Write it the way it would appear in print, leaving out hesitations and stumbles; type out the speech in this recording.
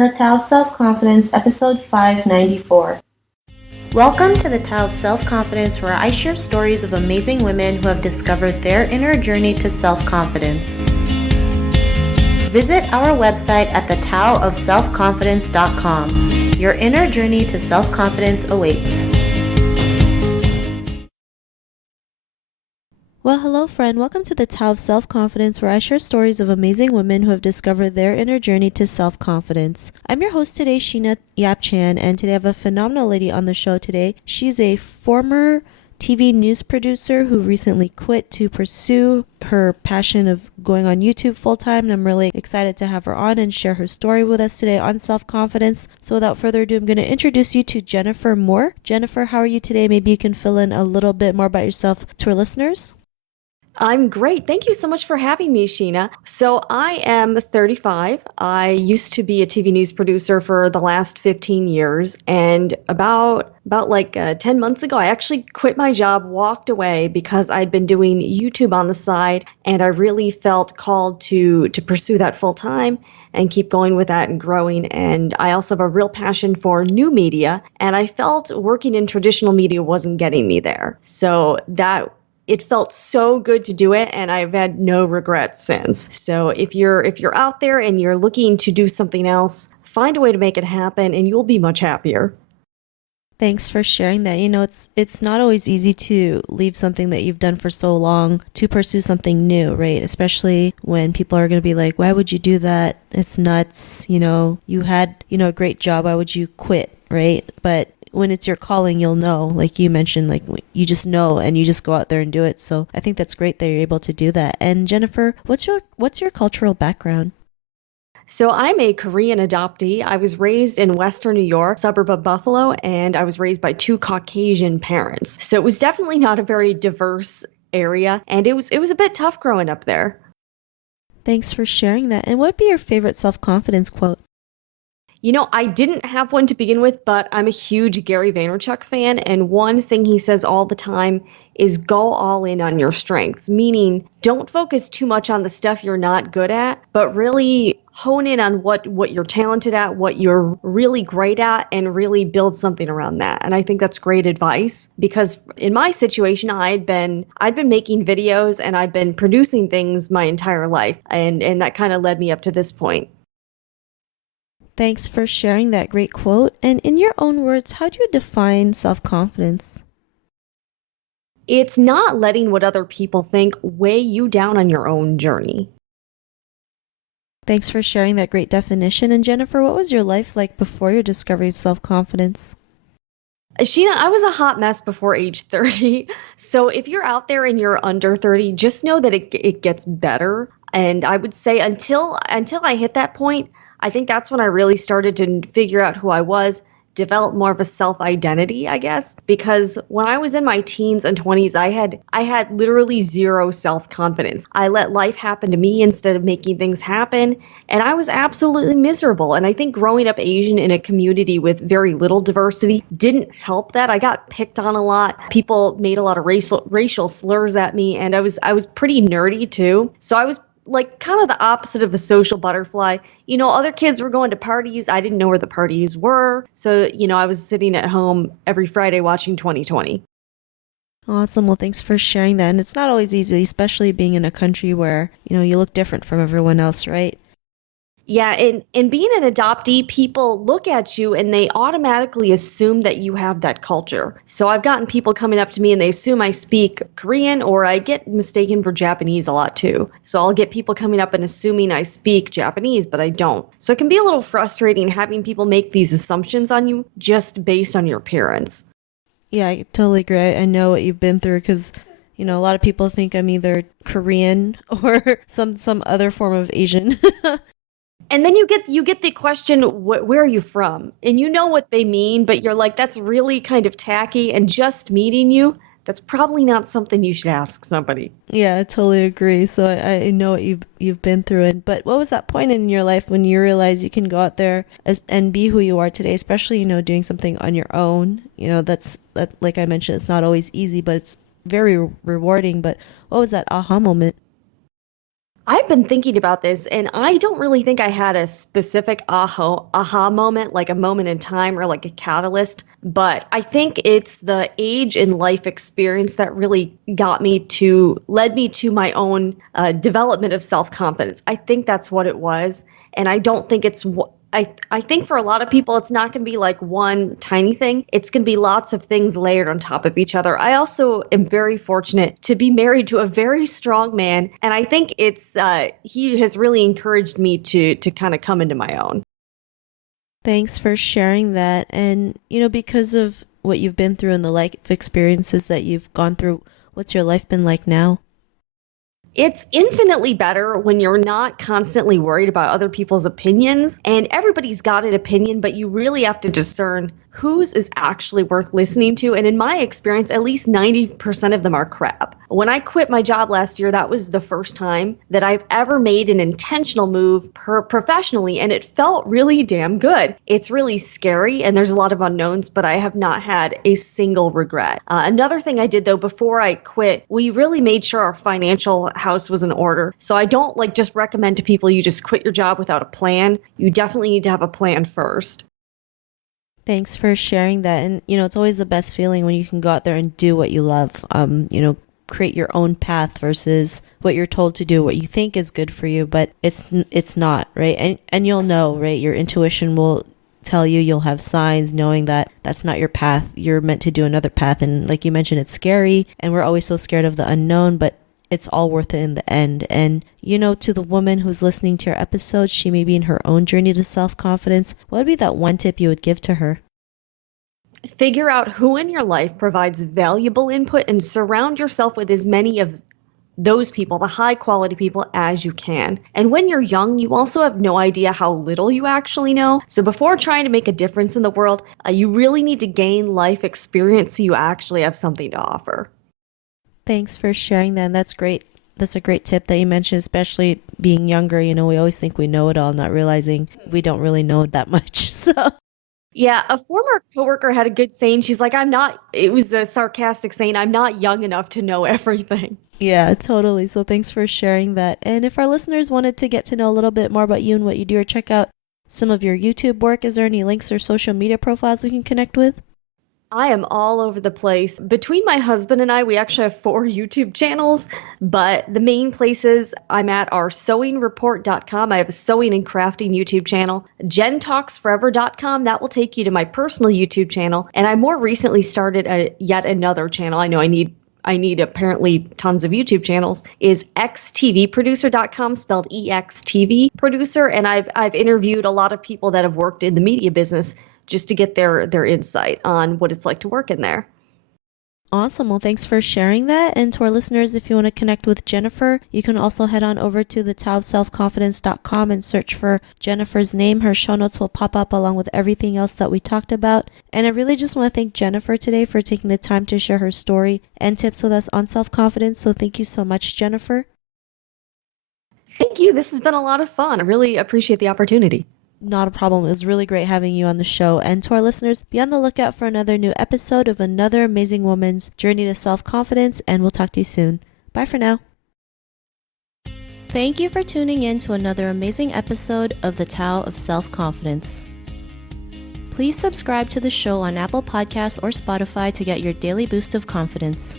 The Tao of Self-Confidence, Episode 594. Welcome to the Tao of Self-Confidence, where I share stories of amazing women who have discovered their inner journey to self-confidence. Visit our website at thetaoofselfconfidence.com. Your inner journey to self-confidence awaits. Well, hello friend. Welcome to the Tao of Self-Confidence, where I share stories of amazing women who have discovered their inner journey to self-confidence. I'm your host today, Sheena Yap Chan, and today I have a phenomenal lady on the show today. She's a former TV news producer who recently quit to pursue her passion of going on YouTube full-time, and I'm really excited to have her on and share her story with us today on self-confidence. So without further ado, I'm going to introduce you to Jennifer Moore. Jennifer, how are you today? Maybe you can fill in a little bit more about yourself to our listeners. I'm great. Thank you so much for having me, Sheena. So I am 35. I used to be a TV news producer for the last 15 years. And about 10 months ago, I actually quit my job, walked away because I'd been doing YouTube on the side. And I really felt called to pursue that full time and keep going with that and growing. And I also have a real passion for new media. And I felt working in traditional media wasn't getting me there. So it felt so good to do it, and I've had no regrets since. So if you're out there and you're looking to do something else, find a way to make it happen and you'll be much happier. Thanks for sharing that. You know, it's not always easy to leave something that you've done for so long to pursue something new, right? Especially when people are going to be like, why would you do that? It's nuts. You had, a great job. Why would you quit, right? But when it's your calling, you'll know, like you mentioned, like you just know and you just go out there and do it. So I think that's great that you're able to do that. And Jennifer, what's your cultural background? So I'm a Korean adoptee. I was raised in Western New York, suburb of Buffalo, and I was raised by two Caucasian parents. So it was definitely not a very diverse area, and it was a bit tough growing up there. Thanks for sharing that. And what would be your favorite self-confidence quote? I didn't have one to begin with, but I'm a huge Gary Vaynerchuk fan. And one thing he says all the time is go all in on your strengths, meaning don't focus too much on the stuff you're not good at, but really hone in on what you're talented at, what you're really great at, and really build something around that. And I think that's great advice because in my situation, I'd been making videos and I've been producing things my entire life. And that kind of led me up to this point. Thanks for sharing that great quote. And in your own words, how do you define self-confidence? It's not letting what other people think weigh you down on your own journey. Thanks for sharing that great definition. And Jennifer, what was your life like before your discovery of self-confidence? Sheena, I was a hot mess before age 30. So if you're out there and you're under 30, just know that it gets better. And I would say until I hit that point, I think that's when I really started to figure out who I was, develop more of a self-identity, I guess, because when I was in my teens and 20s, I had literally zero self-confidence. I let life happen to me instead of making things happen, and I was absolutely miserable. And I think growing up Asian in a community with very little diversity didn't help that. I got picked on a lot. People made a lot of racial slurs at me, and I was pretty nerdy too. So I was like kind of the opposite of a social butterfly. Other kids were going to parties. I didn't know where the parties were. So, I was sitting at home every Friday watching 2020. Awesome. Well, thanks for sharing that. And it's not always easy, especially being in a country where, you look different from everyone else, right? Yeah, and being an adoptee, people look at you and they automatically assume that you have that culture. So I've gotten people coming up to me and they assume I speak Korean, or I get mistaken for Japanese a lot too. So I'll get people coming up and assuming I speak Japanese, but I don't. So it can be a little frustrating having people make these assumptions on you just based on your appearance. Yeah, I totally agree. I know what you've been through because, a lot of people think I'm either Korean or some other form of Asian. And then you get the question, where are you from? And you know what they mean, but you're like, that's really kind of tacky. And just meeting you, that's probably not something you should ask somebody. Yeah, I totally agree. So I know what you've been through. But what was that point in your life when you realized you can go out there and be who you are today, especially, doing something on your own? That like I mentioned, it's not always easy, but it's very rewarding. But what was that aha moment? I've been thinking about this, and I don't really think I had a specific aha moment, like a moment in time or like a catalyst. But I think it's the age and life experience that really led me to my own development of self confidence. I think that's what it was, and I don't think I think for a lot of people, it's not going to be like one tiny thing. It's going to be lots of things layered on top of each other. I also am very fortunate to be married to a very strong man. And I think he has really encouraged me to kind of come into my own. Thanks for sharing that. And, because of what you've been through and the life experiences that you've gone through, what's your life been like now? It's infinitely better when you're not constantly worried about other people's opinions. And everybody's got an opinion, but you really have to discern whose is actually worth listening to. And in my experience, at least 90% of them are crap. When I quit my job last year, that was the first time that I've ever made an intentional move professionally, and it felt really damn good. It's really scary, and there's a lot of unknowns, but I have not had a single regret. Another thing I did, though, before I quit, we really made sure our financial house was in order. So I don't just recommend to people you just quit your job without a plan. You definitely need to have a plan first. Thanks for sharing that. And, it's always the best feeling when you can go out there and do what you love, create your own path versus what you're told to do, what you think is good for you, but it's not, right? And you'll know, right? Your intuition will tell you, you'll have signs knowing that that's not your path. You're meant to do another path. And like you mentioned, it's scary and we're always so scared of the unknown, but it's all worth it in the end. And, to the woman who's listening to your episode, she may be in her own journey to self-confidence. What would be that one tip you would give to her? Figure out who in your life provides valuable input and surround yourself with as many of those people, the high quality people, as you can. And when you're young, you also have no idea how little you actually know. So before trying to make a difference in the world, you really need to gain life experience so you actually have something to offer. Thanks for sharing that. And that's great. That's a great tip that you mentioned, especially being younger. We always think we know it all, not realizing we don't really know that much. So. Yeah, a former coworker had a good saying. She's like, it was a sarcastic saying, I'm not young enough to know everything. Yeah, totally. So thanks for sharing that. And if our listeners wanted to get to know a little bit more about you and what you do, or check out some of your YouTube work, is there any links or social media profiles we can connect with? I am all over the place. Between my husband and I, we actually have 4 YouTube channels, but the main places I'm at are sewingreport.com. I have a sewing and crafting YouTube channel. gentalksforever.com. That will take you to my personal YouTube channel. And I more recently started yet another channel. I know I need apparently tons of YouTube channels, is xtvproducer.com, spelled EXTV producer. And I've interviewed a lot of people that have worked in the media business just to get their insight on what it's like to work in there. Awesome. Well, thanks for sharing that. And to our listeners, if you want to connect with Jennifer, you can also head on over to thetaoofselfconfidence.com and search for Jennifer's name. Her show notes will pop up along with everything else that we talked about. And I really just want to thank Jennifer today for taking the time to share her story and tips with us on self-confidence. So thank you so much, Jennifer. Thank you. This has been a lot of fun. I really appreciate the opportunity. Not a problem. It was really great having you on the show. And to our listeners, be on the lookout for another new episode of another amazing woman's journey to self-confidence, and we'll talk to you soon. Bye for now. Thank you for tuning in to another amazing episode of the Tao of Self-Confidence. Please subscribe to the show on Apple Podcasts or Spotify to get your daily boost of confidence.